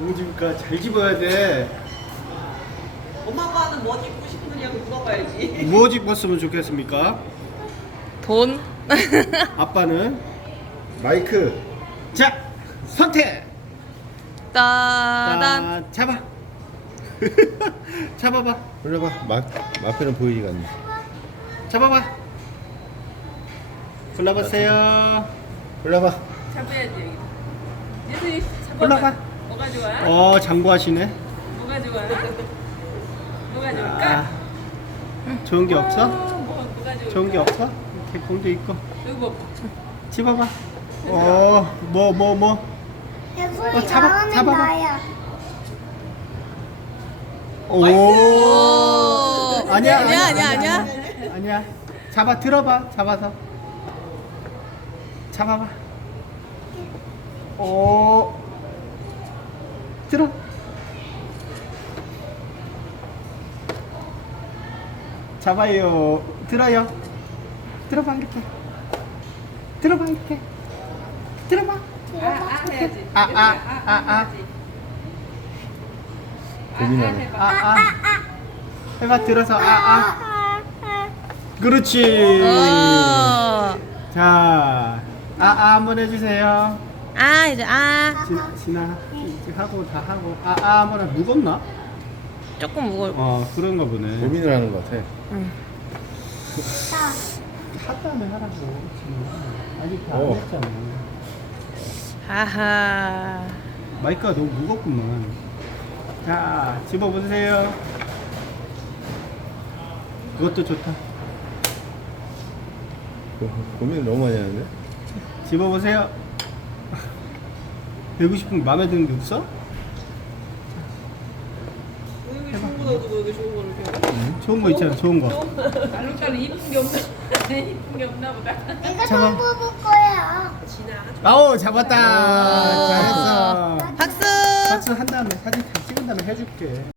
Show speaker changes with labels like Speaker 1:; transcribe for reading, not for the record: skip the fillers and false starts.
Speaker 1: 집을까? 잘 집어야 돼.
Speaker 2: 엄마 아빠는 뭐 입고 싶으냐고 물어봐야지.
Speaker 1: 뭐 집었으면 좋겠습니까?
Speaker 3: 돈.
Speaker 1: 아빠는 마이크. 자, 선택.
Speaker 3: 따단.
Speaker 1: 잡아. 잡아봐.
Speaker 4: 올려봐. 마표는 보이지가 않네.
Speaker 1: 잡아봐. 골라보세요.
Speaker 4: 올려봐.
Speaker 2: 잡아야지. 얘들이
Speaker 1: 올라가.
Speaker 2: 뭐가 좋아?
Speaker 1: 장구하시네.
Speaker 2: 뭐가 좋아? 뭐가
Speaker 1: 아,
Speaker 2: 좋을까?
Speaker 1: 좋은 게 없어?
Speaker 2: 뭐가 좋을까?
Speaker 1: 좋은 게 없어? 이렇게 공도 있고.
Speaker 2: 여기 뭐?
Speaker 1: 집어봐. 뭐.
Speaker 5: 여기
Speaker 1: 잡아,
Speaker 5: 나오면
Speaker 1: 잡아봐.
Speaker 5: 나야.
Speaker 1: 오. 아니야.
Speaker 3: 아니야.
Speaker 1: 잡아, 들어봐. 잡아서. 잡아봐. 오. 들어. 잡아요. 들어요. 들어봐, 이렇게. 들어봐, 이렇게. 들어봐.
Speaker 2: 해야지.
Speaker 4: 고민하네.
Speaker 1: 해봐, 들어서. 그렇지. 자, 한번 해주세요.
Speaker 3: 이제
Speaker 1: 진아, 이제 하고 다 하고. 한번 해. 무겁나?
Speaker 3: 조금 무거울.
Speaker 1: 그런가 보네.
Speaker 4: 고민을 하는 것 같아.
Speaker 1: 하다음에 하라고. 진아. 아직 다 안
Speaker 4: 어.
Speaker 1: 했잖아.
Speaker 3: 하하.
Speaker 1: 마이크가 너무 무겁구만. 자, 집어보세요. 그것도 좋다.
Speaker 4: 고민을 너무 많이 하는데?
Speaker 1: 집어보세요. 배우고 싶은 거 마음에 드는 게 없어?
Speaker 2: 여기 좋은 거 넣어도 여기 좋은 거를 줘.
Speaker 1: 좋은 거 있잖아, 좋은 거.
Speaker 2: 알록달록 이쁜 게 없나? 이쁜 게 없나 보다.
Speaker 5: 내가
Speaker 1: 잡아.
Speaker 5: 돈 뽑을 거야.
Speaker 2: 지나.
Speaker 1: 아우, 잡았다. 잘했어.
Speaker 3: 박수.
Speaker 1: 박수 한 다음에 사진 다 찍은 다음에 해줄게.